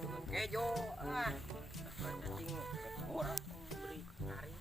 dengan kejo cacing orang beri hari.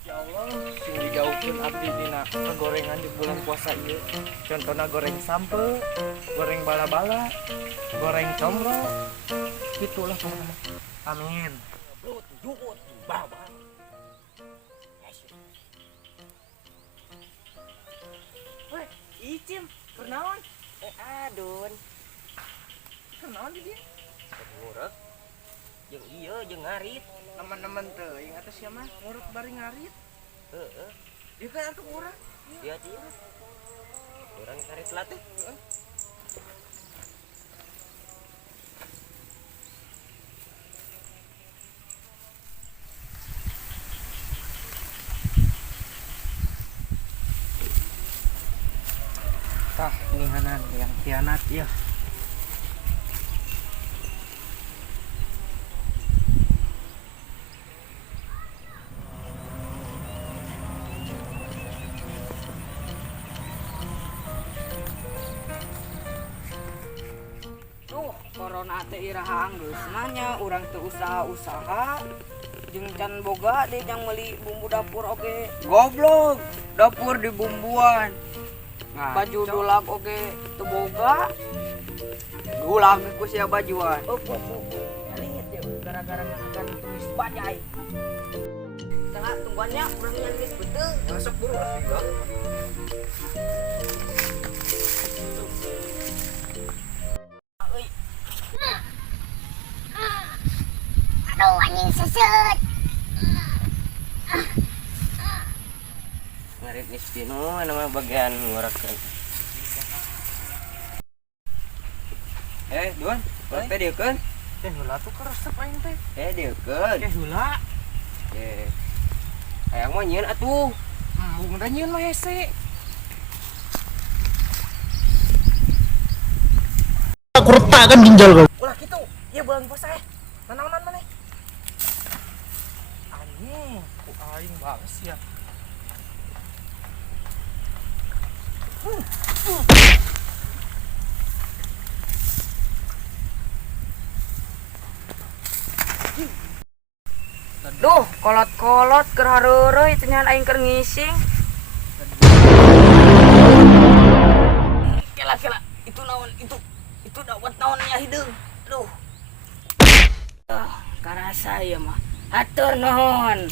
Ya Allah, sing dijauhkeun abdi dina kegorengan di bulan puasa ieu. Contohna goreng sampe, goreng bala-bala, goreng combro. Gitulah pokoknya. Amin. Weh, icim, kenaon? Adun, Kenaon di dia? ngurek, jeung ieu jeung ngarit. Teman-teman teuing atas sia mah ngurut bari ngarit. Heeh, Ieu kan atuh urang. dia dia. Urang ngarit latih. Tah, ini hanan yang khianat ya. Tuh, corona teh iraha geus nanya urang teu usaha-usaha jeung can boga deh yang meuli bumbu dapur oge. Goblok, dapur dibumbuan. Baju dulag oge teu boga. Dulag ku sia bajuan. Lihat ya gara-gara akan tulis bajai. Tengah tungguannya urang nyaris betul. Masuk buru lah juga. Aduh anjing sesut. Ngarit istinu nama bagian ngorek. Duan, Bape dieukeun. teh heula tuh keresep aing teh. Dieukeun. Heula. Hayang mah nyieun atuh. Embung da nyieun mah hese. Aku retakkan ginjal kau. Ulah kitu. Ieu bulan puasa nanaonan maneh? Anjing, ku aing baes ya. Duh, kolot-kolot keur hareureuy teh nyan aing keur ngising. Kela itu naon itu dawet naon nya hideung. Duh. Karasa ieu mah. Hatur nuhun.